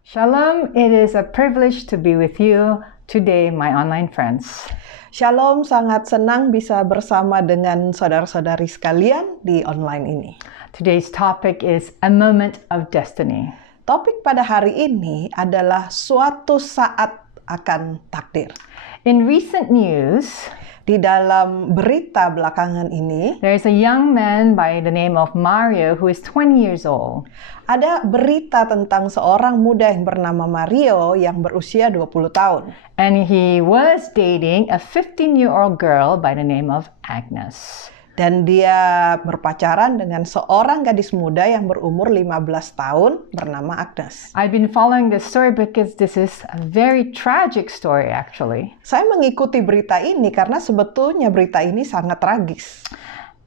Shalom, it is a privilege to be with you today, my online friends. Shalom, sangat senang bisa bersama dengan saudara-saudari sekalian di online ini. Today's topic is a moment of destiny. Topik pada hari ini adalah suatu saat akan takdir. In recent news, Di dalam berita belakangan ini, there is a young man by the name of Mario who is 20 years old. ada berita tentang seorang muda yang bernama Mario yang berusia 20 tahun. And he was dating a 15-year-old girl by the name of Agnes. Dan dia berpacaran dengan seorang gadis muda yang berumur 15 tahun bernama Agnes. I've been following this story because this is a very tragic story actually. Saya mengikuti berita ini karena sebetulnya berita ini sangat tragis.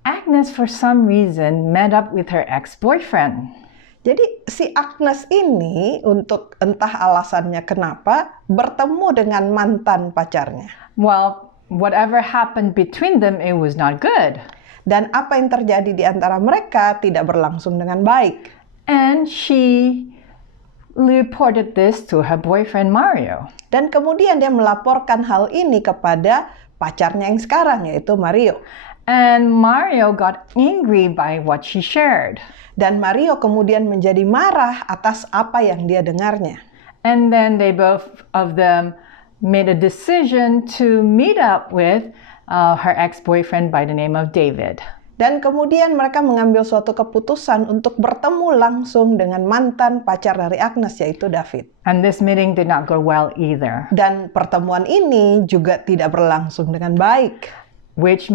Agnes for some reason met up with her ex-boyfriend. Jadi si Agnes ini untuk entah alasannya kenapa bertemu dengan mantan pacarnya. Well, whatever happened between them, it was not good. Dan apa yang terjadi di antara mereka tidak berlangsung dengan baik. And she reported this to her boyfriend Mario. Dan kemudian dia melaporkan hal ini kepada pacarnya yang sekarang yaitu Mario. And Mario got angry by what she shared. Dan Mario kemudian menjadi marah atas apa yang dia dengarnya. And then they both of them made a decision to meet up with her ex-boyfriend by the name of David. Dan kemudian mereka mengambil suatu keputusan untuk bertemu langsung dengan mantan pacar dari Agnes yaitu David. And this meeting did not go well either, Dan pertemuan ini juga tidak berlangsung dengan baik. which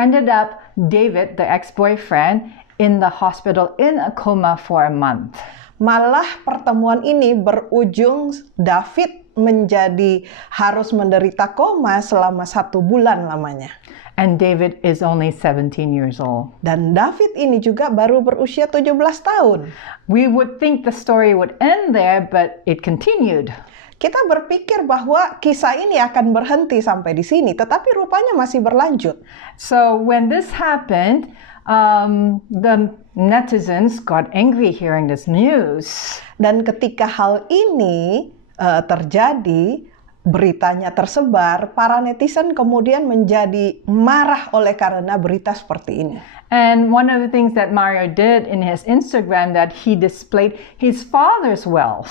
ended up David, the ex-boyfriend, in the hospital in a coma for a month. Malah pertemuan ini berujung David menjadi harus menderita koma selama 1 bulan lamanya. And David is only 17 years old. Dan David ini juga baru berusia 17 tahun. We would think the story would end there, but it continued. Kita berpikir bahwa kisah ini akan berhenti sampai di sini, tetapi rupanya masih berlanjut. So when this happened, the netizens got angry hearing this news. Dan ketika hal ini terjadi, beritanya tersebar, para netizen kemudian menjadi marah oleh karena berita seperti ini. And one of the things that Mario did in his Instagram that he displayed his father's wealth.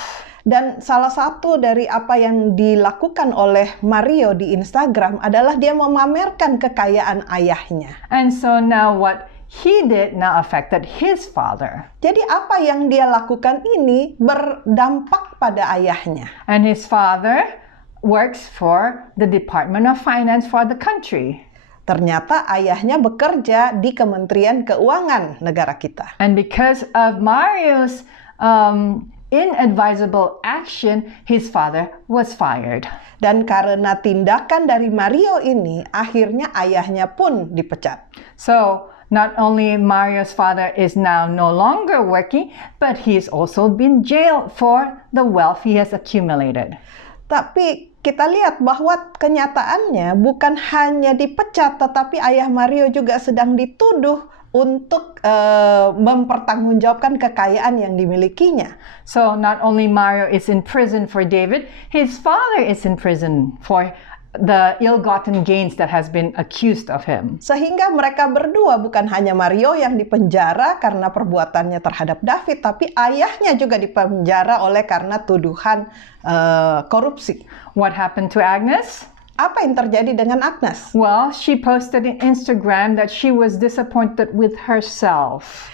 Dan salah satu dari apa yang dilakukan oleh Mario di Instagram adalah dia memamerkan kekayaan ayahnya. And so now what he did now affected his father. Jadi apa yang dia lakukan ini berdampak pada ayahnya. And his father works for the Department of Finance for the country. Ternyata ayahnya bekerja di Kementerian Keuangan negara kita. And because of Mario's inadvisable action, his father was fired. Dan karena tindakan dari Mario ini, akhirnya ayahnya pun dipecat. So not only Mario's father is now no longer working, but he's also been jailed for the wealth he has accumulated. Tapi kita lihat bahwa kenyataannya bukan hanya dipecat, tetapi ayah Mario juga sedang dituduh untuk mempertanggungjawabkan kekayaan yang dimilikinya. So not only Mario is in prison for David, his father is in prison for the ill-gotten gains that has been accused of him. Sehingga mereka berdua, bukan hanya Mario yang dipenjara karena perbuatannya terhadap David, tapi ayahnya juga dipenjara oleh karena tuduhan korupsi. What happened to Agnes? Apa yang terjadi dengan Agnes? Well, she posted in Instagram that she was disappointed with herself.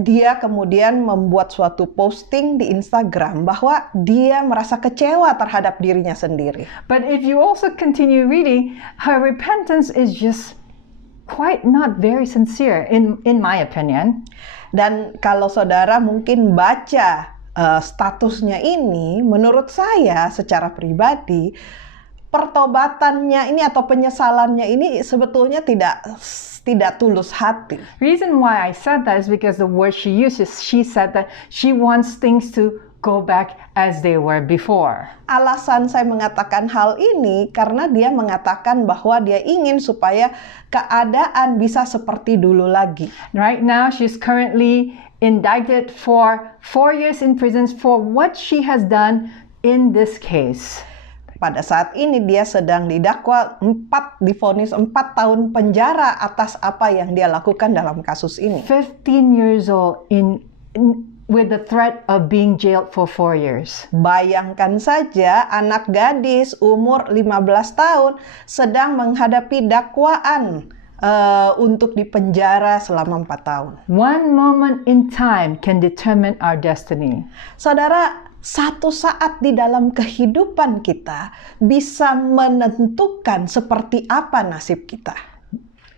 Dia kemudian membuat suatu posting di Instagram bahwa dia merasa kecewa terhadap dirinya sendiri. But if you also continue reading, her repentance is just quite not very sincere in my opinion. Dan kalau saudara mungkin baca statusnya ini, menurut saya secara pribadi, pertobatannya ini atau penyesalannya ini sebetulnya tidak tulus hati. Reason why I said that is because the word she uses, she said that she wants things to go back as they were before. Alasan saya mengatakan hal ini karena dia mengatakan bahwa dia ingin supaya keadaan bisa seperti dulu lagi. Right now she's currently indicted for 4 years in prison for what she has done in this case. Pada saat ini dia sedang didakwa divonis 4 tahun penjara atas apa yang dia lakukan dalam kasus ini. 15 years old with the threat of being jailed for 4 years. Bayangkan saja anak gadis umur 15 tahun sedang menghadapi dakwaan untuk dipenjara selama 4 tahun. One moment in time can determine our destiny. Saudara, satu saat di dalam kehidupan kita bisa menentukan seperti apa nasib kita.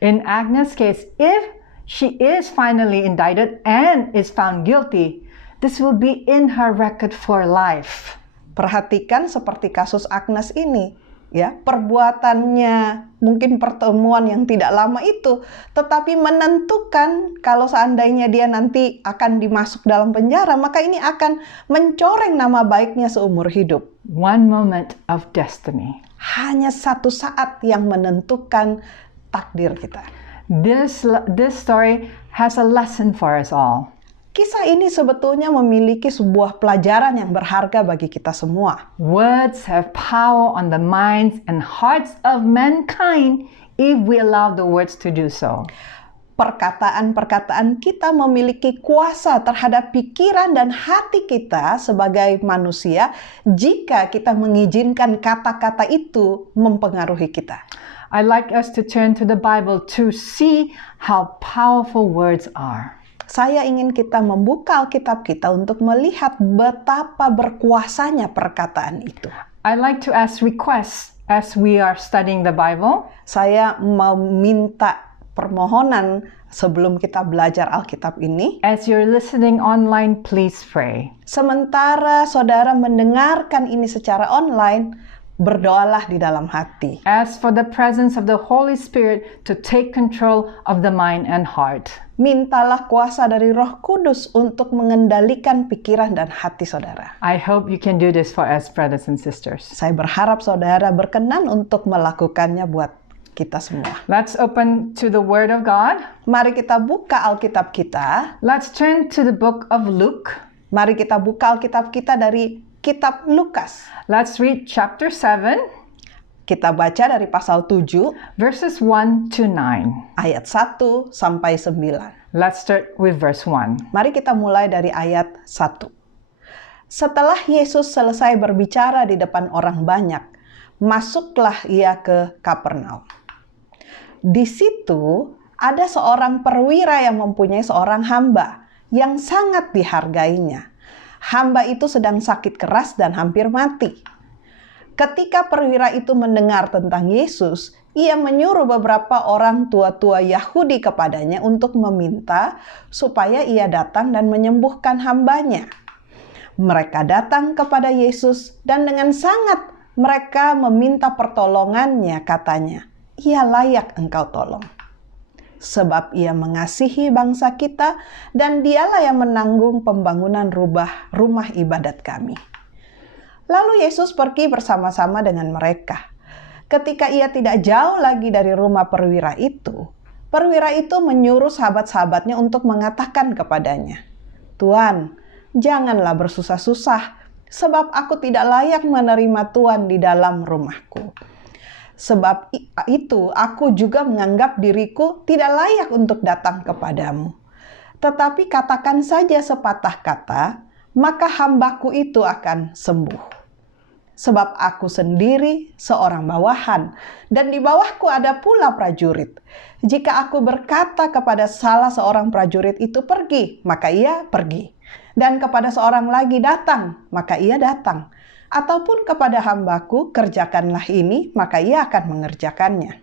In Agnes' case, if she is finally indicted and is found guilty, this will be in her record for life. Perhatikan seperti kasus Agnes ini, ya, perbuatannya mungkin pertemuan yang tidak lama itu, tetapi menentukan kalau seandainya dia nanti akan dimasuk dalam penjara, maka ini akan mencoreng nama baiknya seumur hidup. One moment of destiny. Hanya satu saat yang menentukan takdir kita. This story has a lesson for us all. Kisah ini sebetulnya memiliki sebuah pelajaran yang berharga bagi kita semua. Words have power on the minds and hearts of mankind if we allow the words to do so. Perkataan-perkataan kita memiliki kuasa terhadap pikiran dan hati kita sebagai manusia jika kita mengizinkan kata-kata itu mempengaruhi kita. I'd like us to turn to the Bible to see how powerful words are. Saya ingin kita membuka Alkitab kita untuk melihat betapa berkuasanya perkataan itu. I'd like to ask requests as we are studying the Bible. Saya mau minta permohonan sebelum kita belajar Alkitab ini. As you're listening online, please pray. Sementara saudara mendengarkan ini secara online, berdoalah di dalam hati. Ask for the presence of the Holy Spirit to take control of the mind and heart. Mintalah kuasa dari Roh Kudus untuk mengendalikan pikiran dan hati saudara. I hope you can do this for us, brothers and sisters. Saya berharap saudara berkenan untuk melakukannya buat kita semua. Let's open to the Word of God. Mari kita buka Alkitab kita. Let's turn to the book of Luke. Mari kita buka Alkitab kita dari kitab Lukas. Let's read chapter 7. Kita baca dari pasal 7, verses 1 to 9. Ayat 1 sampai 9. Let's start with verse 1. Mari kita mulai dari ayat 1. Setelah Yesus selesai berbicara di depan orang banyak, masuklah ia ke Kapernaum. Di situ ada seorang perwira yang mempunyai seorang hamba yang sangat dihargainya. Hamba itu sedang sakit keras dan hampir mati. Ketika perwira itu mendengar tentang Yesus, ia menyuruh beberapa orang tua-tua Yahudi kepadanya untuk meminta supaya ia datang dan menyembuhkan hambanya. Mereka datang kepada Yesus dan dengan sangat mereka meminta pertolongannya, katanya, "Ia layak engkau tolong. Sebab ia mengasihi bangsa kita dan dialah yang menanggung pembangunan rumah ibadat kami." Lalu Yesus pergi bersama-sama dengan mereka. Ketika ia tidak jauh lagi dari rumah perwira itu menyuruh sahabat-sahabatnya untuk mengatakan kepadanya, "Tuan, janganlah bersusah-susah, sebab aku tidak layak menerima Tuan di dalam rumahku. Sebab itu aku juga menganggap diriku tidak layak untuk datang kepadamu. Tetapi katakan saja sepatah kata, maka hambaku itu akan sembuh. Sebab aku sendiri seorang bawahan, dan di bawahku ada pula prajurit. Jika aku berkata kepada salah seorang prajurit itu pergi, maka ia pergi. Dan kepada seorang lagi datang, maka ia datang. Ataupun kepada hambaku, kerjakanlah ini, maka ia akan mengerjakannya."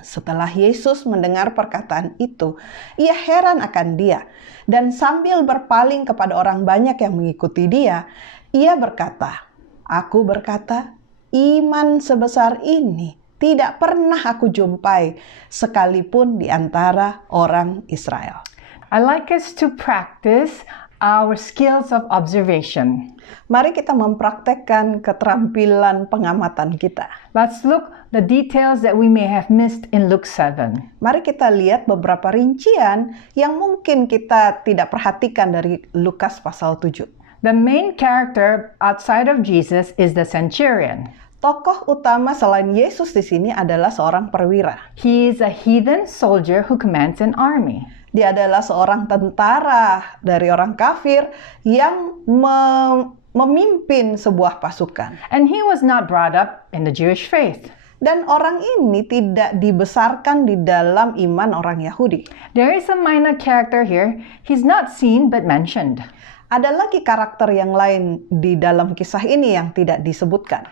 Setelah Yesus mendengar perkataan itu, ia heran akan dia. Dan sambil berpaling kepada orang banyak yang mengikuti dia, ia berkata, "Aku berkata, iman sebesar ini tidak pernah aku jumpai sekalipun di antara orang Israel." I like us to practice our skills of observation. Mari kita mempraktekkan keterampilan pengamatan kita. Let's look the details that we may have missed in Luke 7. Mari kita lihat beberapa rincian yang mungkin kita tidak perhatikan dari Lukas pasal 7. The main character outside of Jesus is the centurion. Tokoh utama selain Yesus di sini adalah seorang perwira. He is a heathen soldier who commands an army. Dia adalah seorang tentara dari orang kafir yang memimpin sebuah pasukan. And he was not brought up in the Jewish faith. Dan orang ini tidak dibesarkan di dalam iman orang Yahudi. There is a minor character here. He's not seen but mentioned. Ada lagi karakter yang lain di dalam kisah ini yang tidak disebutkan.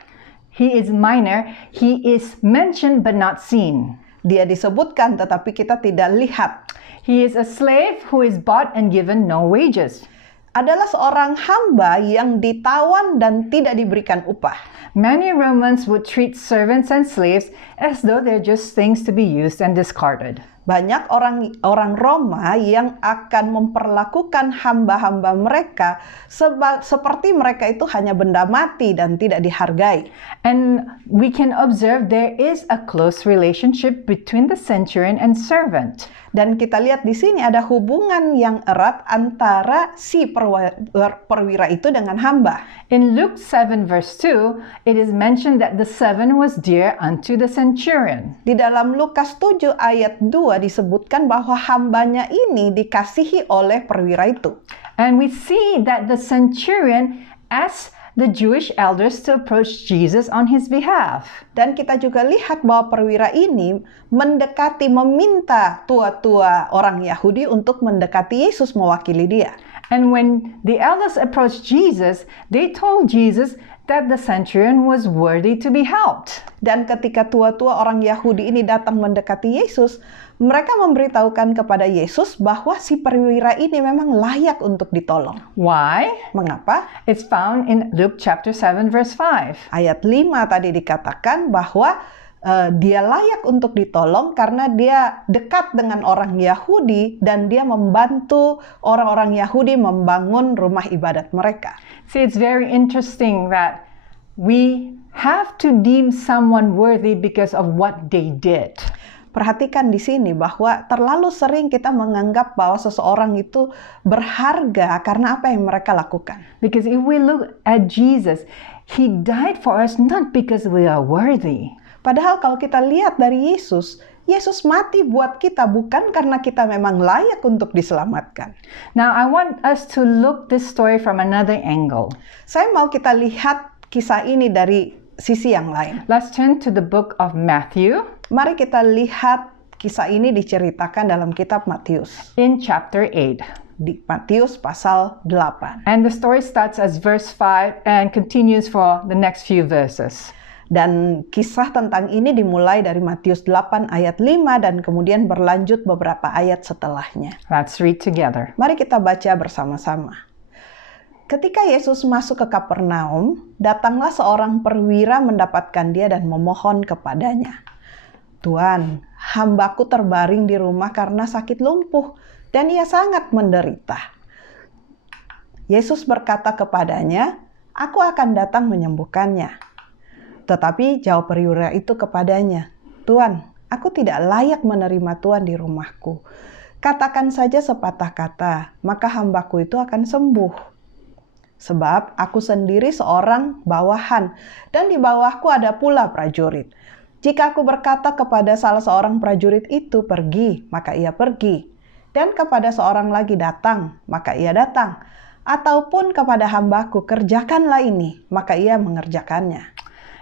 He is minor. He is mentioned but not seen. Dia disebutkan tetapi kita tidak lihat. He is a slave who is bought and given no wages. Adalah seorang hamba yang ditawan dan tidak diberikan upah. Many Romans would treat servants and slaves as though they're just things to be used and discarded. Banyak orang Roma yang akan memperlakukan hamba-hamba mereka seperti mereka itu hanya benda mati dan tidak dihargai. And we can observe there is a close relationship between the centurion and servant. Dan kita lihat di sini ada hubungan yang erat antara si perwira itu dengan hamba. In Luke 7 verse 2, it is mentioned that the servant was dear unto the centurion. Di dalam Lukas 7 ayat 2 disebutkan bahwa hambanya ini dikasihi oleh perwira itu. And we see that the centurion asked the Jewish elders to approach Jesus on his behalf. Dan kita juga lihat bahwa perwira ini meminta tua-tua orang Yahudi untuk mendekati Yesus mewakili dia. And when the elders approached Jesus, they told Jesus that the centurion was worthy to be helped. Dan ketika tua-tua orang Yahudi ini datang mendekati Yesus, mereka memberitahukan kepada Yesus bahwa si perwira ini memang layak untuk ditolong. Why? Mengapa? It's found in Luke chapter 7 verse 5. Ayat 5 tadi dikatakan bahwa dia layak untuk ditolong karena dia dekat dengan orang Yahudi dan dia membantu orang-orang Yahudi membangun rumah ibadat mereka. See, it's very interesting that we have to deem someone worthy because of what they did. Perhatikan di sini bahwa terlalu sering kita menganggap bahwa seseorang itu berharga karena apa yang mereka lakukan. Because if we look at Jesus, he died for us not because we are worthy. Padahal kalau kita lihat dari Yesus, Yesus mati buat kita bukan karena kita memang layak untuk diselamatkan. Now, I want us to look this story from another angle. Saya mau kita lihat kisah ini dari sisi yang lain. Let's turn to the book of Matthew. Mari kita lihat kisah ini diceritakan dalam kitab Matius. In chapter 8. Di Matius pasal 8. And the story starts as verse 5 and continues for the next few verses. Dan kisah tentang ini dimulai dari Matius 8 ayat 5 dan kemudian berlanjut beberapa ayat setelahnya. Let's read together. Mari kita baca bersama-sama. Ketika Yesus masuk ke Kapernaum, datanglah seorang perwira mendapatkan dia dan memohon kepadanya. Tuan, hambaku terbaring di rumah karena sakit lumpuh dan ia sangat menderita. Yesus berkata kepadanya, aku akan datang menyembuhkannya. Tetapi jawab perwira itu kepadanya, Tuan, aku tidak layak menerima Tuan di rumahku. Katakan saja sepatah kata, maka hambaku itu akan sembuh. Sebab aku sendiri seorang bawahan, dan di bawahku ada pula prajurit. Jika aku berkata kepada salah seorang prajurit itu pergi, maka ia pergi. Dan kepada seorang lagi datang, maka ia datang. Ataupun kepada hambaku, kerjakanlah ini, maka ia mengerjakannya.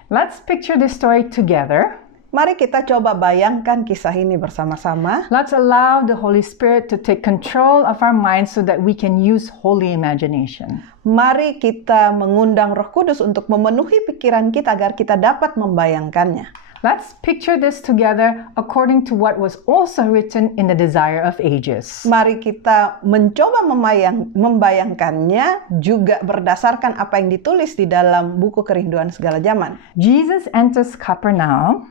Let's picture this story together. Mari kita coba bayangkan kisah ini bersama-sama. Let's allow the Holy Spirit to take control of our minds so that we can use holy imagination. Mari kita mengundang Roh Kudus untuk memenuhi pikiran kita agar kita dapat membayangkannya. Let's picture this together according to what was also written in the Desire of Ages. Mari kita mencoba membayangkannya juga berdasarkan apa yang ditulis di dalam buku Kerinduan Segala Zaman. Jesus enters Capernaum.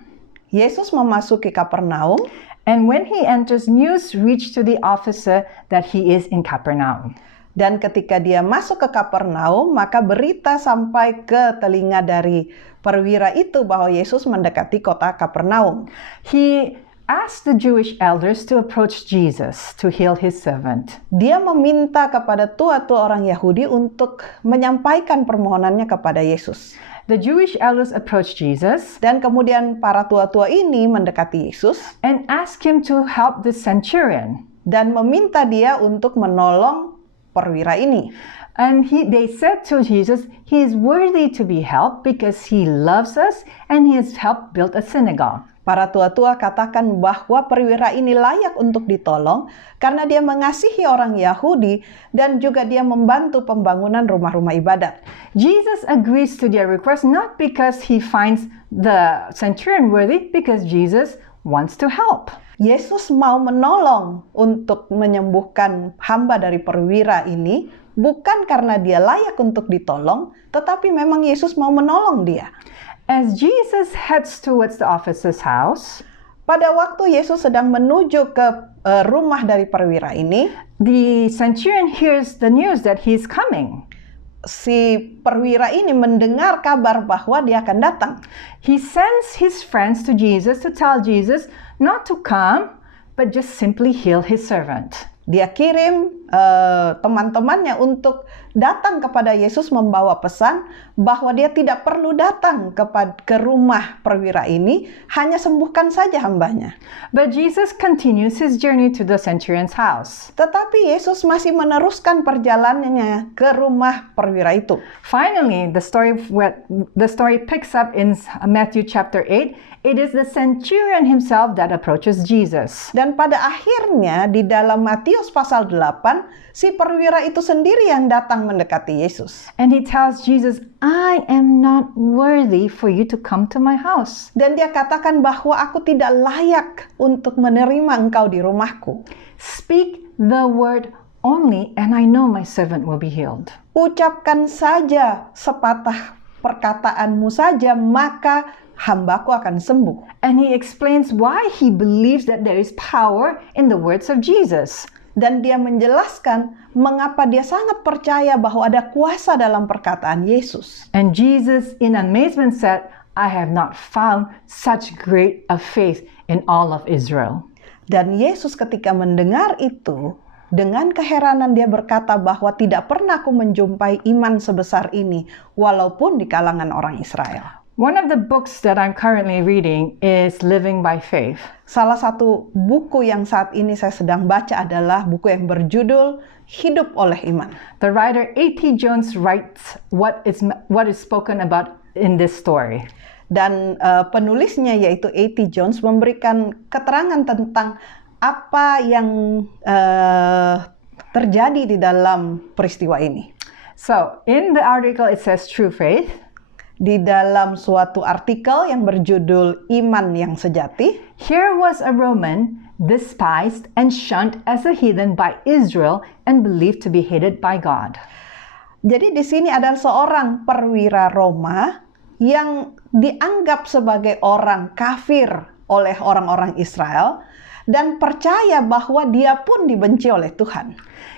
Yesus memasuki Kapernaum. And when he enters, news reach to the officer that he is in Capernaum. Dan ketika dia masuk ke Kapernaum, maka berita sampai ke telinga dari perwira itu bahwa Yesus mendekati kota Kapernaum. He asked the Jewish elders to approach Jesus to heal his servant. Dia meminta kepada tua-tua orang Yahudi untuk menyampaikan permohonannya kepada Yesus. The Jewish elders approached Jesus Dan kemudian para tua-tua ini mendekati Yesus and asked him to help the centurion. dan meminta dia untuk menolong perwira ini. And they said to Jesus, he is worthy to be helped because he loves us and he has helped build a synagogue. Para tua-tua katakan bahwa perwira ini layak untuk ditolong karena dia mengasihi orang Yahudi dan juga dia membantu pembangunan rumah-rumah ibadat. Jesus agrees to their request not because he finds the centurion worthy, because Jesus wants to help. Yesus mau menolong untuk menyembuhkan hamba dari perwira ini, bukan karena dia layak untuk ditolong, tetapi memang Yesus mau menolong dia. As Jesus heads towards the officer's house, Pada waktu Yesus sedang menuju ke rumah dari perwira ini, the centurion hears the news that he's coming. si perwira ini mendengar kabar bahwa dia akan datang. He sends his friends to Jesus to tell Jesus not to come, but just simply heal his servant. Dia kirim teman-temannya untuk datang kepada Yesus membawa pesan bahwa dia tidak perlu datang ke rumah perwira ini, hanya sembuhkan saja hambanya. But Jesus continues his journey to the centurion's house. Tetapi Yesus masih meneruskan perjalanannya ke rumah perwira itu. Finally, the story picks up in Matthew chapter 8. It is the centurion himself that approaches Jesus. Dan pada akhirnya di dalam Matius pasal 8, si perwira itu sendiri yang datang mendekati Yesus. And he tells Jesus, I am not worthy for you to come to my house. Dan dia katakan bahwa aku tidak layak untuk menerima engkau di rumahku. Speak the word only and I know my servant will be healed. Ucapkan saja sepatah perkataanmu saja, maka hambaku akan sembuh. And he explains why he believes that there is power in the words of Jesus. Dan dia menjelaskan mengapa dia sangat percaya bahwa ada kuasa dalam perkataan Yesus. And Jesus in amazement said, I have not found such great a faith in all of Israel. Dan Yesus ketika mendengar itu, dengan keheranan dia berkata bahwa tidak pernah aku menjumpai iman sebesar ini, walaupun di kalangan orang Israel. One of the books that I'm currently reading is Living by Faith. Salah satu buku yang saat ini saya sedang baca adalah buku yang berjudul Hidup oleh Iman. The writer A.T. Jones writes what is spoken about in this story. Dan penulisnya yaitu A.T. Jones memberikan keterangan tentang apa yang terjadi di dalam peristiwa ini. So, in the article it says true faith. Di dalam suatu artikel yang berjudul Iman yang Sejati, here was a Roman despised and shunned as a heathen by Israel and believed to be hated by God. Jadi di sini ada seorang perwira Roma yang dianggap sebagai orang kafir oleh orang-orang Israel dan percaya bahwa dia pun dibenci oleh Tuhan.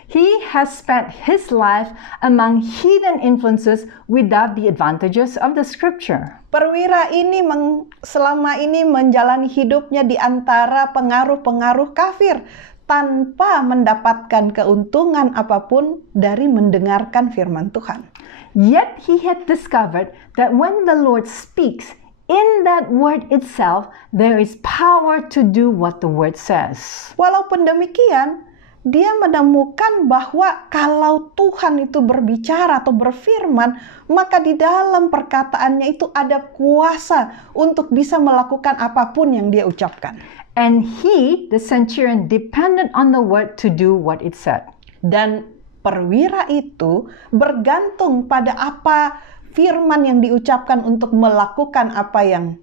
He has spent his life among heathen influences without the advantages of the scripture. Perwira ini selama ini menjalani hidupnya di antara pengaruh-pengaruh kafir tanpa mendapatkan keuntungan apapun dari mendengarkan firman Tuhan. Yet he had discovered that when the Lord speaks, in that word itself, there is power to do what the word says. Walaupun demikian, dia menemukan bahwa kalau Tuhan itu berbicara atau berfirman, maka di dalam perkataannya itu ada kuasa untuk bisa melakukan apapun yang dia ucapkan. And he, the centurion, depended on the word to do what it said. Dan perwira itu bergantung pada apa firman yang diucapkan untuk melakukan apa yang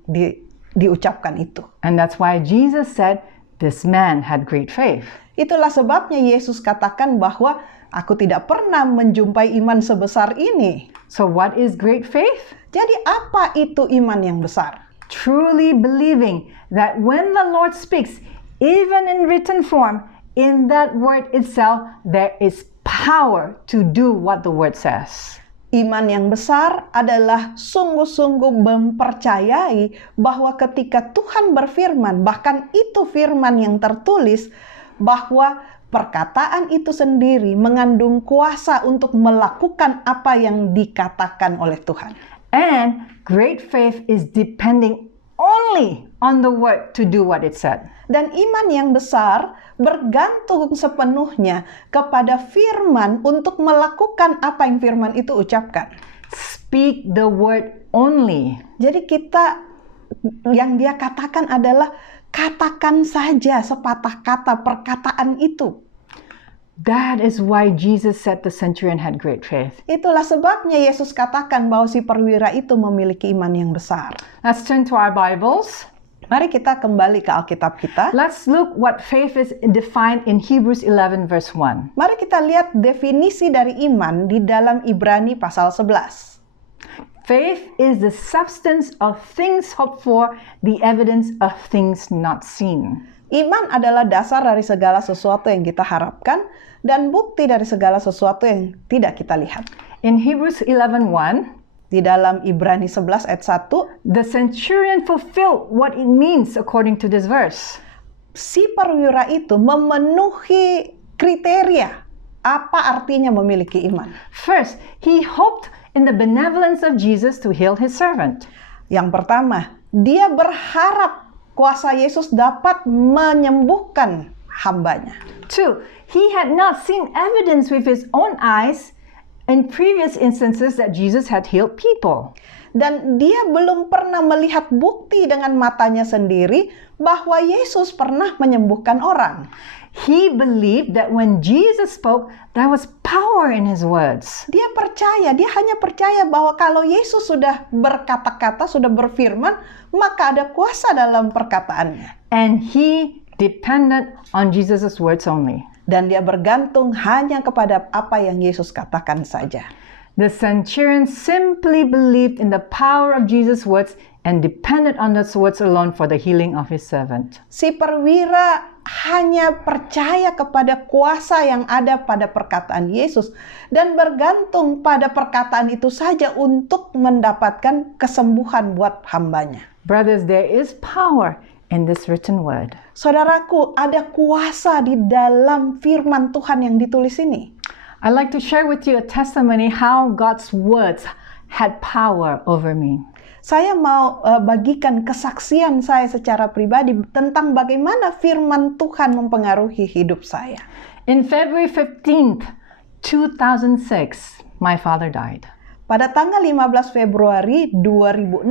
diucapkan itu. And that's why Jesus said, this man had great faith. Itulah sebabnya Yesus katakan bahwa aku tidak pernah menjumpai iman sebesar ini. So what is great faith? Jadi apa itu iman yang besar? Truly believing that when the Lord speaks, even in written form, in that word itself, there is power to do what the word says. Iman yang besar adalah sungguh-sungguh mempercayai bahwa ketika Tuhan berfirman, bahkan itu firman yang tertulis, bahwa perkataan itu sendiri mengandung kuasa untuk melakukan apa yang dikatakan oleh Tuhan. And great faith is depending only on the word to do what it said. Dan iman yang besar bergantung sepenuhnya kepada firman untuk melakukan apa yang firman itu ucapkan. Speak the word only. Jadi yang dia katakan adalah katakan saja sepatah kata perkataan itu. That is why Jesus said the centurion had great faith. Itulah sebabnya Yesus katakan bahwa si perwira itu memiliki iman yang besar. Let's turn to our Bibles. Mari kita kembali ke Alkitab kita. Let's look what faith is defined in Hebrews 11 verse 1. Mari kita lihat definisi dari iman di dalam Ibrani pasal 11. Faith is the substance of things hoped for, the evidence of things not seen. Iman adalah dasar dari segala sesuatu yang kita harapkan dan bukti dari segala sesuatu yang tidak kita lihat. In Hebrews 11:1, di dalam Ibrani 11 ayat 1, the centurion fulfilled what it means according to this verse. Si perwira itu memenuhi kriteria apa artinya memiliki iman. First, he hoped in the benevolence of Jesus to heal his servant. Yang pertama, dia berharap kuasa Yesus dapat menyembuhkan hambanya. 2, he had not seen evidence with his own eyes in previous instances that Jesus had healed people. Dan dia belum pernah melihat bukti dengan matanya sendiri bahwa Yesus pernah menyembuhkan orang. He believed that when Jesus spoke, there was power in his words. Dia hanya percaya bahwa kalau Yesus sudah berkata-kata, sudah berfirman, maka ada kuasa dalam perkataannya. And he depended on Jesus' words only. Dan dia bergantung hanya kepada apa yang Yesus katakan saja. The centurion simply believed in the power of Jesus' words and depended on those words alone for the healing of his servant. Si perwira hanya percaya kepada kuasa yang ada pada perkataan Yesus dan bergantung pada perkataan itu saja untuk mendapatkan kesembuhan buat hambanya. Brothers, there is power in this written word. Saudaraku, ada kuasa di dalam firman Tuhan yang ditulis ini. I'd like to share with you a testimony how God's words had power over me. Saya mau bagikan kesaksian saya secara pribadi tentang bagaimana firman Tuhan mempengaruhi hidup saya. In February 15th, 2006, my father died. Pada tanggal 15 Februari 2006,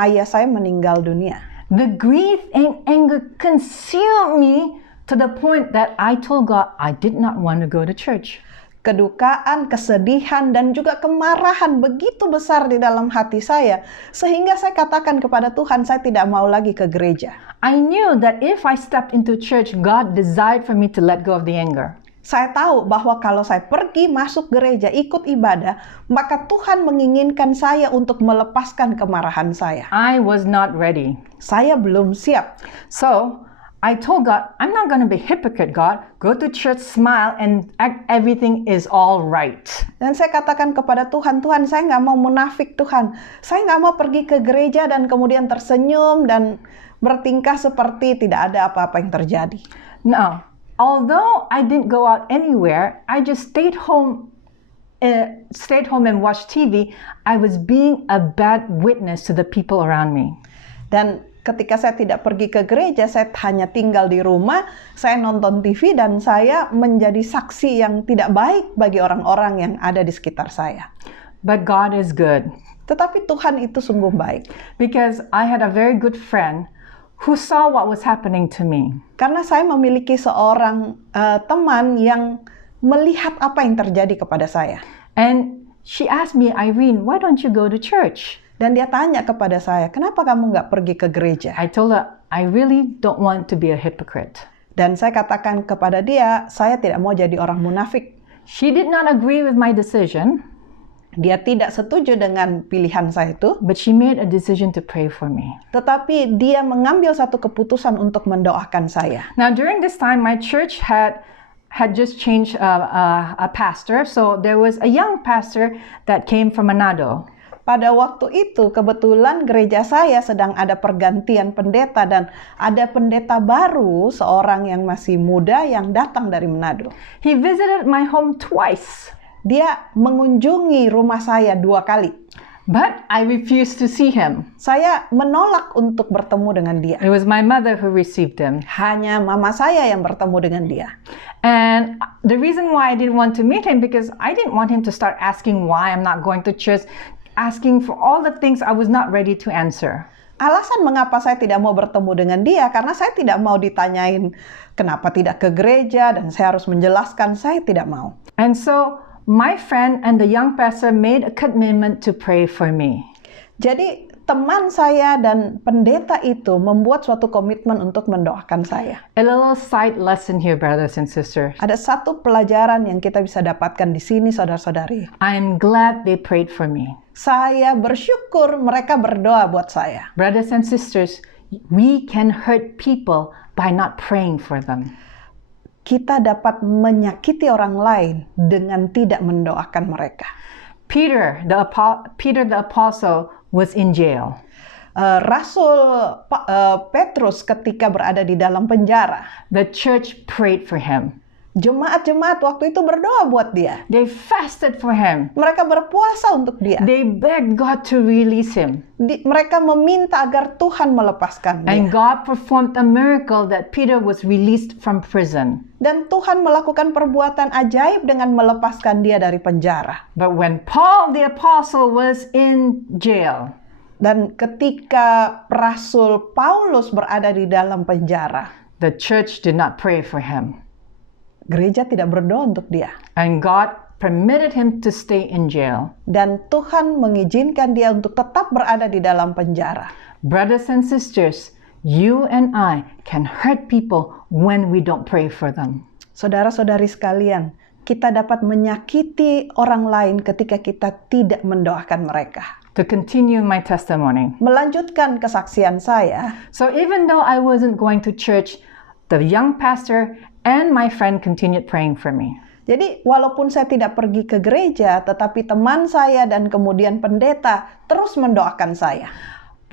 ayah saya meninggal dunia. The grief and anger consumed me to the point that I told God I did not want to go to church. Kedukaan, kesedihan, dan juga kemarahan begitu besar di dalam hati saya, sehingga saya katakan kepada Tuhan, saya tidak mau lagi ke gereja. I knew that if I stepped into church, God desired for me to let go of the anger. Saya tahu bahwa kalau saya pergi masuk gereja, ikut ibadah, maka Tuhan menginginkan saya untuk melepaskan kemarahan saya. I was not ready. Saya belum siap. So, I told God, I'm not going to be hypocrite, God. Go to church, smile, and act everything is all right. Dan saya katakan kepada Tuhan, Tuhan, saya nggak mau munafik, Tuhan. Saya nggak mau pergi ke gereja dan kemudian tersenyum dan bertingkah seperti tidak ada apa-apa yang terjadi. No, although I didn't go out anywhere, I just stayed home and watched TV. I was being a bad witness to the people around me. Dan ketika saya tidak pergi ke gereja, saya hanya tinggal di rumah, saya nonton TV dan saya menjadi saksi yang tidak baik bagi orang-orang yang ada di sekitar saya. But God is good. Tetapi Tuhan itu sungguh baik. Because I had a very good friend who saw what was happening to me. Karena saya memiliki seorang teman yang melihat apa yang terjadi kepada saya. And she asked me, Irene, why don't you go to church? Dan dia tanya kepada saya, kenapa kamu nggak pergi ke gereja? I told her, I really don't want to be a hypocrite. Dan saya katakan kepada dia, saya tidak mau jadi orang munafik. She did not agree with my decision. Dia tidak setuju dengan pilihan saya itu. But she made a decision to pray for me. Tetapi dia mengambil satu keputusan untuk mendoakan saya. Now during this time, my church had had just changed a pastor, so there was a young pastor that came from Manado. Pada waktu itu kebetulan gereja saya sedang ada pergantian pendeta dan ada pendeta baru, seorang yang masih muda yang datang dari Manado. He visited my home twice, Dia mengunjungi rumah saya 2 kali. but I refused to see him. Saya menolak untuk bertemu dengan dia. It was my mother who received him. Hanya mama saya yang bertemu dengan dia. And the reason why I didn't want to meet him, because I didn't want him to start asking why I'm not going to church, asking for all the things I was not ready to answer. Alasan mengapa saya tidak mau bertemu dengan dia, karena saya tidak mau ditanyain kenapa tidak ke gereja dan saya harus menjelaskan, saya tidak mau. And so my friend and the young pastor made a commitment to pray for me. Jadi teman saya dan pendeta itu membuat suatu komitmen untuk mendoakan saya. A little side lesson here, brothers and sisters. Ada satu pelajaran yang kita bisa dapatkan di sini, saudara-saudari. I'm glad they prayed for me. Saya bersyukur mereka berdoa buat saya. Brothers and sisters, we can hurt people by not praying for them. Kita dapat menyakiti orang lain dengan tidak mendoakan mereka. Peter the apostle was in jail. Rasul Petrus ketika berada di dalam penjara, The church prayed for him. jemaat-jemaat waktu itu berdoa buat dia. They fasted for him. Mereka berpuasa untuk dia. They begged God to release him. Mereka meminta agar Tuhan melepaskan dia. And God performed a miracle that Peter was released from prison. Dan Tuhan melakukan perbuatan ajaib dengan melepaskan dia dari penjara. But when Paul the apostle was in jail, Dan ketika Rasul Paulus berada di dalam penjara, the church did not pray for him. gereja tidak berdoa untuk dia. And God permitted him to stay in jail. Dan Tuhan mengizinkan dia untuk tetap berada di dalam penjara. Brothers and sisters, you and I can hurt people when we don't pray for them. Saudara-saudari sekalian, kita dapat menyakiti orang lain ketika kita tidak mendoakan mereka. To continue my testimony. Melanjutkan kesaksian saya, So even though I wasn't going to church, the young pastor and my friend continued praying for me. jadi walaupun saya tidak pergi ke gereja, tetapi teman saya dan kemudian pendeta terus mendoakan saya.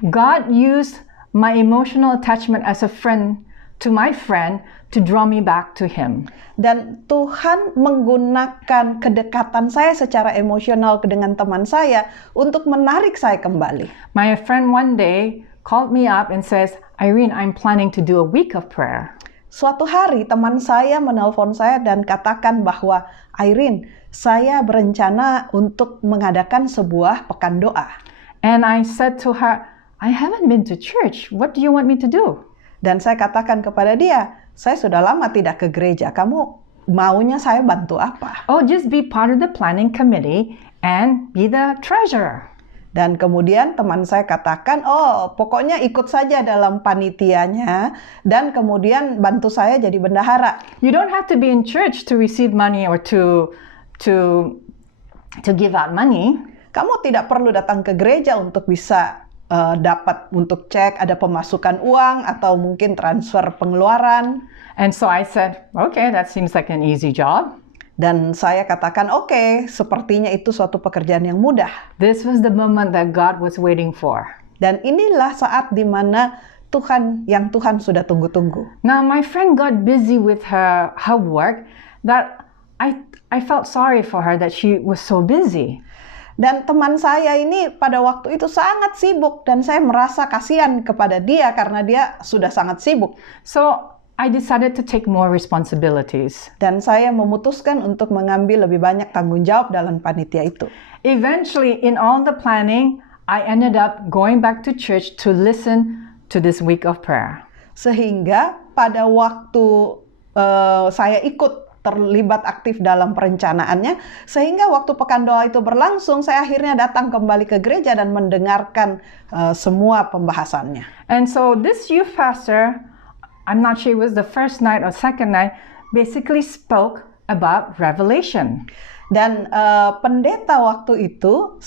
God used my emotional attachment as a friend to my friend to draw me back to him. Dan Tuhan menggunakan kedekatan saya secara emosional dengan teman saya untuk menarik saya kembali. My friend one day called me up and says, Irene, I'm planning to do a week of prayer. Suatu hari teman saya menelpon saya dan katakan bahwa, Irene, saya berencana untuk mengadakan sebuah pekan doa. And I said to her, I haven't been to church. What do you want me to do? Dan saya katakan kepada dia, saya sudah lama tidak ke gereja. Kamu maunya saya bantu apa? Oh, just be part of the planning committee and be the treasurer. Dan kemudian teman saya katakan, oh pokoknya ikut saja dalam panitianya dan kemudian bantu saya jadi bendahara. You don't have to be in church to receive money or to give out money. Kamu tidak perlu datang ke gereja untuk bisa dapat untuk cek ada pemasukan uang atau mungkin transfer pengeluaran. And so I said, okay, that seems like an easy job. Dan saya katakan, oke, sepertinya itu suatu pekerjaan yang mudah. This was the moment that God was waiting for. Dan inilah saat di mana Tuhan sudah tunggu-tunggu. Now my friend got busy with her work that I felt sorry for her that she was so busy. Dan teman saya ini pada waktu itu sangat sibuk dan saya merasa kasihan kepada dia karena dia sudah sangat sibuk. So I decided to take more responsibilities. Dan saya memutuskan untuk mengambil lebih banyak tanggung jawab dalam panitia itu. Eventually, in all the planning, I ended up going back to church to listen to this week of prayer. Sehingga pada waktu saya ikut terlibat aktif dalam perencanaannya, sehingga waktu pekan doa itu berlangsung, saya akhirnya datang kembali ke gereja dan mendengarkan semua pembahasannya. And so this youth pastor, I'm not sure it was the first night or second night, basically spoke about Revelation. Dan pendeta waktu itu,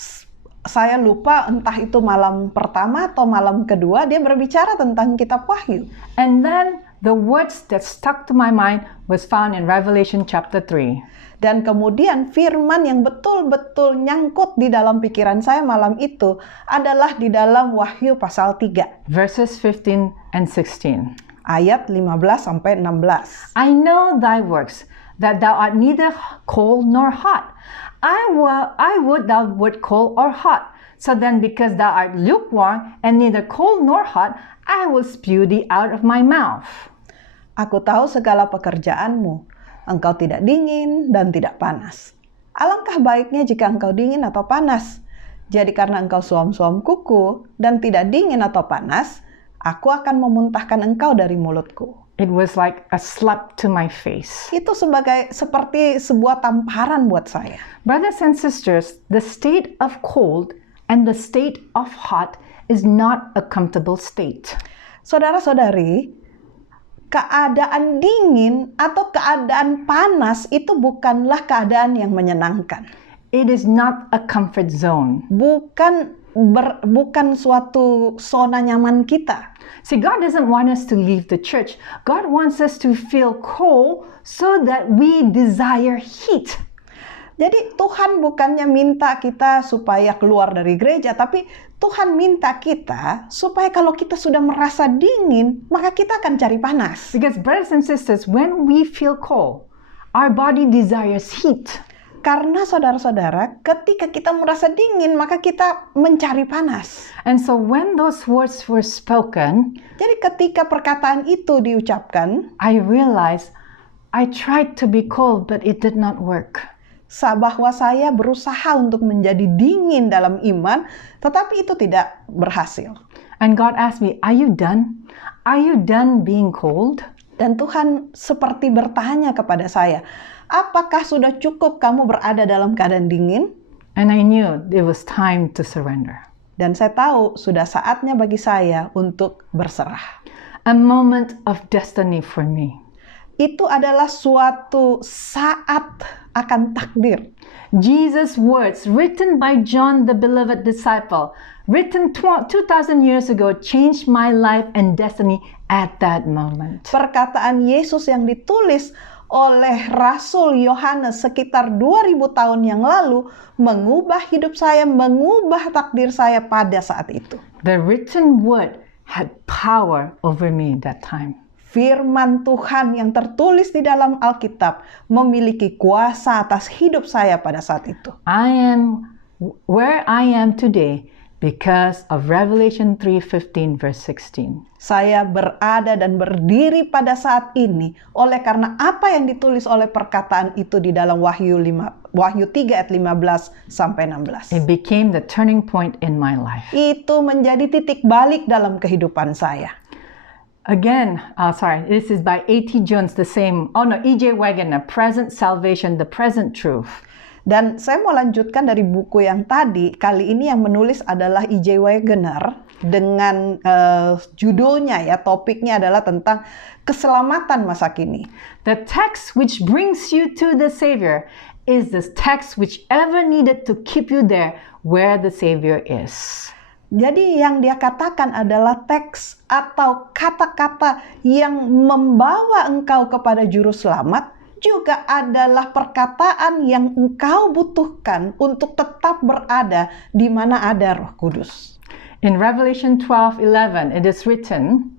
saya lupa entah itu malam pertama atau malam kedua, dia berbicara tentang kitab Wahyu. And then the words that stuck to my mind was found in Revelation chapter 3. Dan kemudian firman yang betul-betul nyangkut di dalam pikiran saya malam itu adalah di dalam Wahyu pasal 3. Verses 15 and 16. Ayat 15 sampai 16. I know thy works, that thou art neither cold nor hot. I would thou wert cold or hot. So then, because thou art lukewarm and neither cold nor hot, I will spew thee out of my mouth. Aku tahu segala pekerjaanmu. Engkau tidak dingin dan tidak panas. Alangkah baiknya jika engkau dingin atau panas. Jadi karena engkau suam-suam kuku dan tidak dingin atau panas, aku akan memuntahkan engkau dari mulutku. It was like a slap to my face. Itu seperti sebuah tamparan buat saya. Brothers and sisters, the state of cold and the state of hot is not a comfortable state. Saudara-saudari, keadaan dingin atau keadaan panas itu bukanlah keadaan yang menyenangkan. It is not a comfort zone. Bukan suatu zona nyaman kita. See, God doesn't want us to leave the church. God wants us to feel cold so that we desire heat. Jadi Tuhan bukannya minta kita supaya keluar dari gereja, tapi Tuhan minta kita supaya kalau kita sudah merasa dingin, maka kita akan cari panas. Because brothers and sisters, when we feel cold, our body desires heat. Karena saudara-saudara, ketika kita merasa dingin, maka kita mencari panas. And so when those words were spoken, jadi ketika perkataan itu diucapkan, I realized I tried to be cold, but it did not work. Bahwa saya berusaha untuk menjadi dingin dalam iman, tetapi itu tidak berhasil. And God asked me, are you done? Are you done being cold? Dan Tuhan seperti bertanya kepada saya, apakah sudah cukup kamu berada dalam keadaan dingin? And I knew it was time to surrender. Dan saya tahu sudah saatnya bagi saya untuk berserah. A moment of destiny for me. Itu adalah suatu saat akan takdir. Jesus' words written by John, the beloved disciple, written 2,000 years ago, changed my life and destiny at that moment. Perkataan Yesus yang ditulis oleh Rasul Yohanes sekitar 2000 tahun yang lalu mengubah hidup saya, mengubah takdir saya pada saat itu. The written word had power over me that time. Firman Tuhan yang tertulis di dalam Alkitab memiliki kuasa atas hidup saya pada saat itu. I am where I am today because of Revelation 3:15 verse 16. Saya berada dan berdiri pada saat ini oleh karena apa yang ditulis oleh perkataan itu di dalam Wahyu 3 ayat 15 sampai 16. It became the turning point in my life. Itu menjadi titik balik dalam kehidupan saya. Again, this is by A.T. Jones, E.J. Waggoner, Present Salvation, The Present Truth. Dan saya mau lanjutkan dari buku yang tadi, kali ini yang menulis adalah E.J. Waggoner dengan judulnya topiknya adalah tentang keselamatan masa kini. The text which brings you to the Savior is the text which ever needed to keep you there where the Savior is. Jadi yang dia katakan adalah teks atau kata-kata yang membawa engkau kepada juru selamat juga adalah perkataan yang engkau butuhkan untuk tetap berada di mana ada Roh Kudus. In Revelation 12:11 it is written,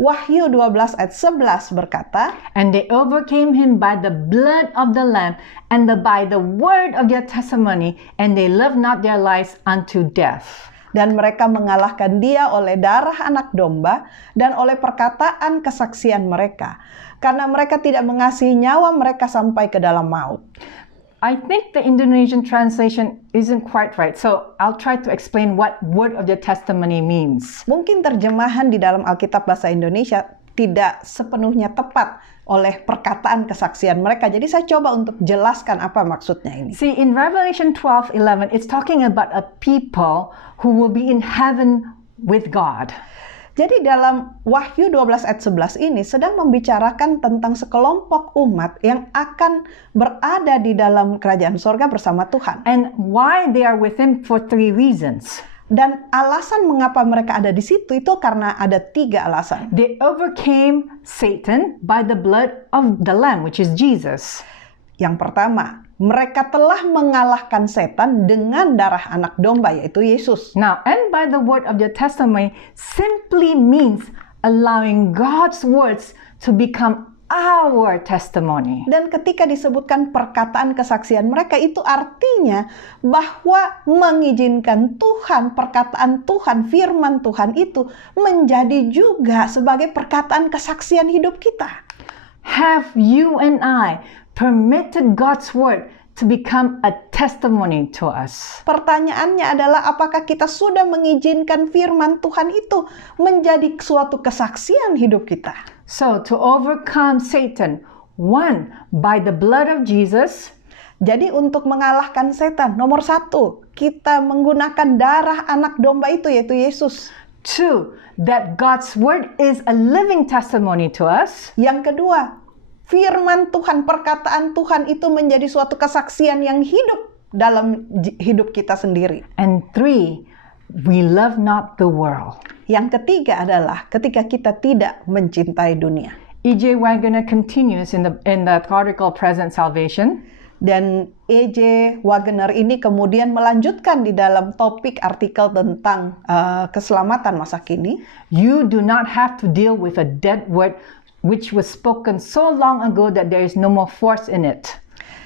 Wahyu 12 ayat 11 berkata, and they overcame him by the blood of the Lamb and by the word of their testimony, and they loved not their lives unto death. Dan mereka mengalahkan dia oleh darah anak domba dan oleh perkataan kesaksian mereka. Karena mereka tidak mengasihi nyawa mereka sampai ke dalam maut. I think the Indonesian translation isn't quite right. So I'll try to explain what word of their testimony means. Mungkin terjemahan di dalam Alkitab bahasa Indonesia tidak sepenuhnya tepat oleh perkataan kesaksian mereka. Jadi saya coba untuk jelaskan apa maksudnya ini. See, in Revelation 12:11, it's talking about a people who will be in heaven with God. Jadi dalam Wahyu 12 ayat 11 ini sedang membicarakan tentang sekelompok umat yang akan berada di dalam kerajaan sorga bersama Tuhan. And why they are with him for 3 reasons. Dan alasan mengapa mereka ada di situ itu karena ada 3 alasan. They overcame Satan by the blood of the Lamb, which is Jesus. Yang pertama, mereka telah mengalahkan setan dengan darah anak domba, yaitu Yesus. Now, and by the word of your testimony simply means allowing God's words to become our testimony. Dan ketika disebutkan perkataan kesaksian mereka, itu artinya bahwa mengizinkan Tuhan, perkataan Tuhan, firman Tuhan itu menjadi juga sebagai perkataan kesaksian hidup kita. Have you and I permitted God's word to become a testimony to us? Pertanyaannya adalah apakah kita sudah mengizinkan firman Tuhan itu menjadi suatu kesaksian hidup kita? So, to overcome Satan, 1, by the blood of Jesus. Jadi untuk mengalahkan setan, nomor 1, kita menggunakan darah anak domba itu, yaitu Yesus. 2, that God's word is a living testimony to us. Yang kedua, firman Tuhan, perkataan Tuhan itu menjadi suatu kesaksian yang hidup dalam hidup kita sendiri. And 3, we love not the world. Yang ketiga adalah ketika kita tidak mencintai dunia. E.J. Wagner continues in the article Present Salvation. Dan E.J. Wagner ini kemudian melanjutkan di dalam topik artikel tentang keselamatan masa kini. You do not have to deal with a dead word which was spoken so long ago that there is no more force in it.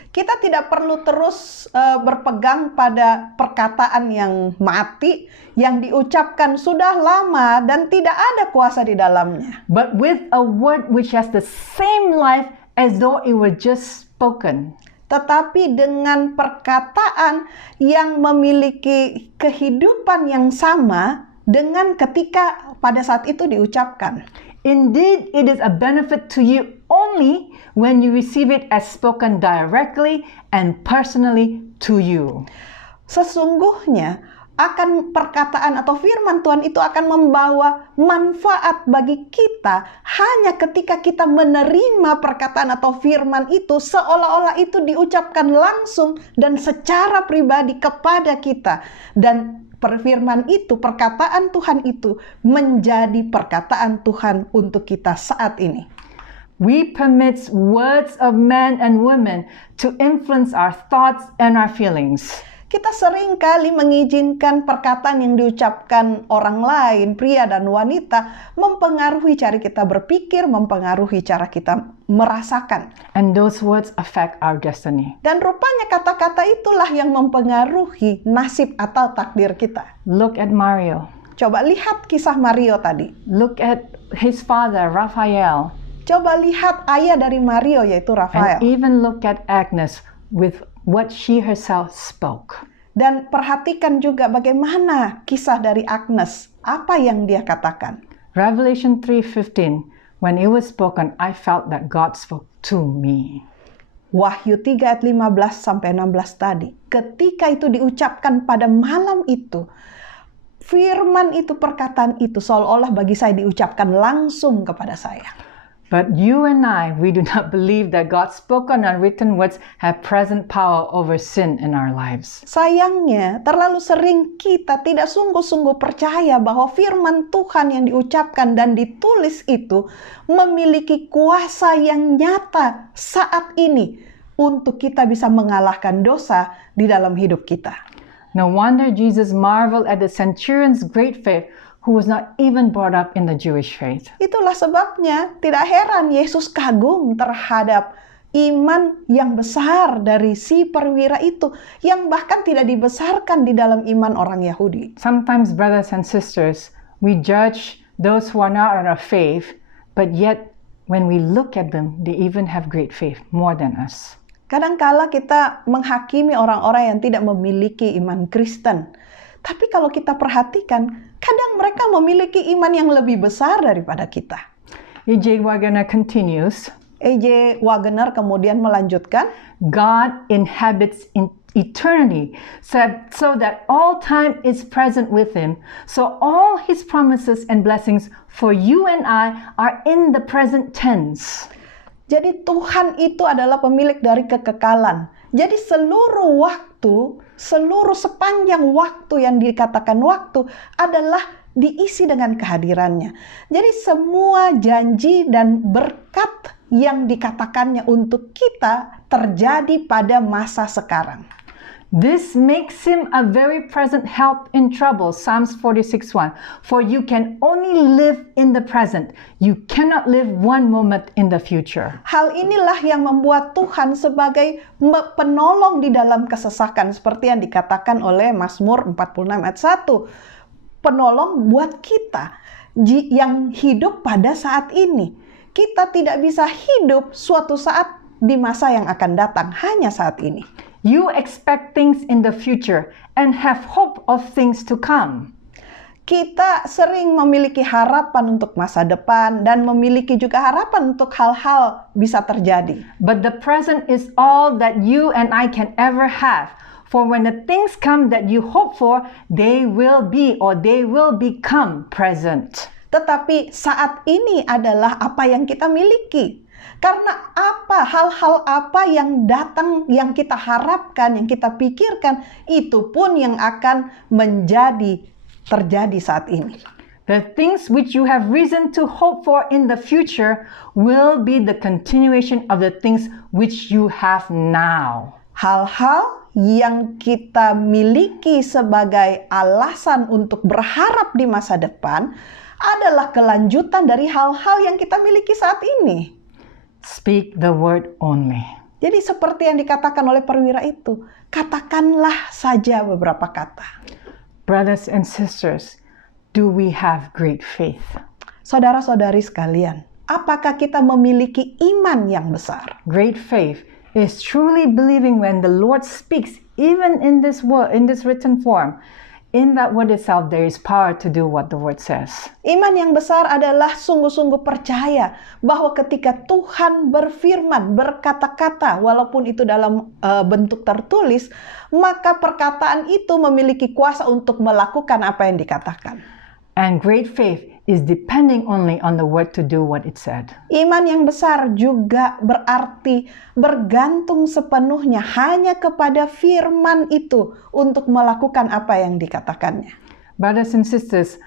Kita tidak perlu terus berpegang pada perkataan yang mati, yang diucapkan sudah lama dan tidak ada kuasa di dalamnya. But with a word which has the same life as though it were just spoken. Tetapi dengan perkataan yang memiliki kehidupan yang sama dengan ketika pada saat itu diucapkan. Indeed, it is a benefit to you only when you receive it as spoken directly and personally to you. Sesungguhnya akan perkataan atau firman Tuhan itu akan membawa manfaat bagi kita hanya ketika kita menerima perkataan atau firman itu seolah-olah itu diucapkan langsung dan secara pribadi kepada kita. Dan firman itu, perkataan Tuhan itu menjadi perkataan Tuhan untuk kita saat ini. We permit words of men and women to influence our thoughts and our feelings. Kita sering kali mengizinkan perkataan yang diucapkan orang lain, pria dan wanita, mempengaruhi cara kita berpikir, mempengaruhi cara kita merasakan. And those words affect our destiny. Dan rupanya kata-kata itulah yang mempengaruhi nasib atau takdir kita. Look at Mario. Coba lihat kisah Mario tadi. Look at his father, Raphael. Coba lihat ayah dari Mario, yaitu Raphael. And even look at Agnes with what she herself spoke. Dan perhatikan juga bagaimana kisah dari Agnes, apa yang dia katakan. Revelation 3:15, when it was spoken, I felt that God spoke to me. Wahyu 3 ayat 15 sampai 16 tadi, ketika itu diucapkan pada malam itu, firman itu, perkataan itu seolah-olah bagi saya diucapkan langsung kepada saya. But you and I, we do not believe that God's spoken and written words have present power over sin in our lives. Sayangnya, terlalu sering kita tidak sungguh-sungguh percaya bahwa firman Tuhan yang diucapkan dan ditulis itu memiliki kuasa yang nyata saat ini untuk kita bisa mengalahkan dosa di dalam hidup kita. No wonder Jesus marveled at the centurion's great faith, who was not even brought up in the Jewish faith. Itulah sebabnya tidak heran Yesus kagum terhadap iman yang besar dari si perwira itu, yang bahkan tidak dibesarkan di dalam iman orang Yahudi. Sometimes, brothers and sisters, we judge those who are not of our faith, but yet when we look at them, they even have great faith, more than us. Kadangkala kita menghakimi orang-orang yang tidak memiliki iman Kristen. Tapi kalau kita perhatikan, kadang mereka memiliki iman yang lebih besar daripada kita. E.J. Wagner continues, E.J. Wagner kemudian melanjutkan, God inhabits in eternity, so that all time is present with him. So all his promises and blessings for you and I are in the present tense. Jadi Tuhan itu adalah pemilik dari kekekalan Jadi seluruh sepanjang waktu yang dikatakan waktu adalah diisi dengan kehadirannya. Jadi semua janji dan berkat yang dikatakannya untuk kita terjadi pada masa sekarang. This makes him a very present help in trouble. Psalms 46:1. For you can only live in the present. You cannot live one moment in the future. Hal inilah yang membuat Tuhan sebagai penolong di dalam kesesakan, seperti yang dikatakan oleh Mazmur 46 ayat 1. Penolong buat kita yang hidup pada saat ini. Kita tidak bisa hidup suatu saat di masa yang akan datang, hanya saat ini. You expect things in the future and have hope of things to come. Kita sering memiliki harapan untuk masa depan dan memiliki juga harapan untuk hal-hal bisa terjadi. But the present is all that you and I can ever have. For when the things come that you hope for, they will be or they will become present. Tetapi saat ini adalah apa yang kita miliki. Karena hal-hal apa yang datang, yang kita harapkan, yang kita pikirkan, itu pun yang akan terjadi saat ini. The things which you have reason to hope for in the future will be the continuation of the things which you have now. Hal-hal yang kita miliki sebagai alasan untuk berharap di masa depan adalah kelanjutan dari hal-hal yang kita miliki saat ini. Speak the word only. Jadi seperti yang dikatakan oleh perwira itu, katakanlah saja beberapa kata. Brothers and sisters, do we have great faith? Saudara-saudari sekalian, apakah kita memiliki iman yang besar? Great faith is truly believing when the Lord speaks, even in this word, in this written form. In that word itself, there is power to do what the word says. Iman yang besar adalah sungguh-sungguh percaya bahwa ketika Tuhan berfirman, berkata-kata, walaupun itu dalam bentuk tertulis, maka perkataan itu memiliki kuasa untuk melakukan apa yang dikatakan. And great faith is depending only on the word to do what it said. Iman yang besar juga berarti bergantung sepenuhnya hanya kepada firman itu untuk melakukan apa yang dikatakannya. Brothers and sisters,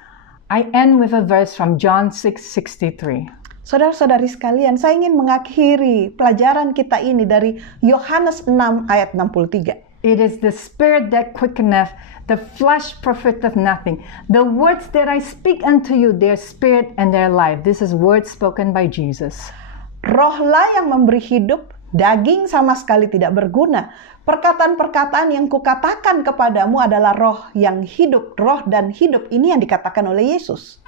I end with a verse from John 6:63. Saudara-saudari sekalian, saya ingin mengakhiri pelajaran kita ini dari Yohanes 6 ayat 63. It is the spirit that quickeneth, the flesh profiteth nothing. The words that I speak unto you, their spirit and their life. This is words spoken by Jesus. Rohlah yang memberi hidup, daging sama sekali tidak berguna. Perkataan-perkataan yang kukatakan kepadamu adalah roh yang hidup. Roh dan hidup ini yang dikatakan oleh Yesus.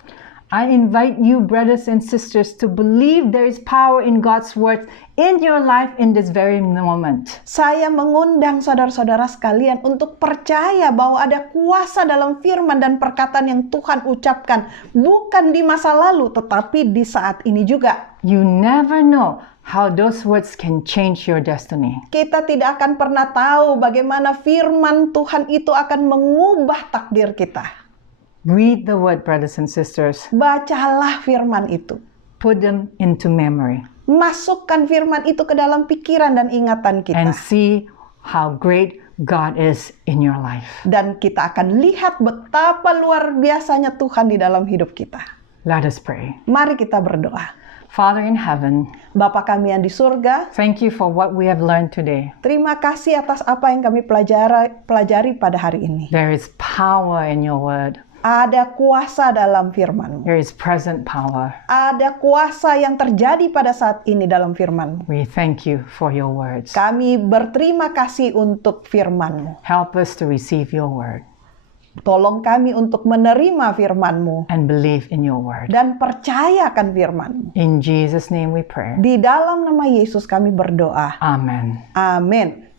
I invite you, brothers and sisters, to believe there is power in God's word in your life in this very moment. Saya mengundang saudara-saudara sekalian untuk percaya bahwa ada kuasa dalam firman dan perkataan yang Tuhan ucapkan, bukan di masa lalu, tetapi di saat ini juga. You never know how those words can change your destiny. Kita tidak akan pernah tahu bagaimana firman Tuhan itu akan mengubah takdir kita. Read the word, brothers and sisters. Bacalah firman itu. Put them into memory. Masukkan firman itu ke dalam pikiran dan ingatan kita. And see how great God is in your life. Dan kita akan lihat betapa luar biasanya Tuhan di dalam hidup kita. Let us pray. Mari kita berdoa. Father in heaven, Bapa kami yang di surga, thank you for what we have learned today. terima kasih atas apa yang kami pelajari pada hari ini. There is power in your word. Ada kuasa dalam firman-Mu. There is present power. Ada kuasa yang terjadi pada saat ini dalam firman-Mu. We thank you for your words. Kami berterima kasih untuk firman-Mu. Help us to receive your word Tolong kami untuk menerima firman-Mu and believe in your word. dan percayakan firman-Mu. In Jesus' name we pray. Di dalam nama Yesus kami berdoa. Amen. Amin.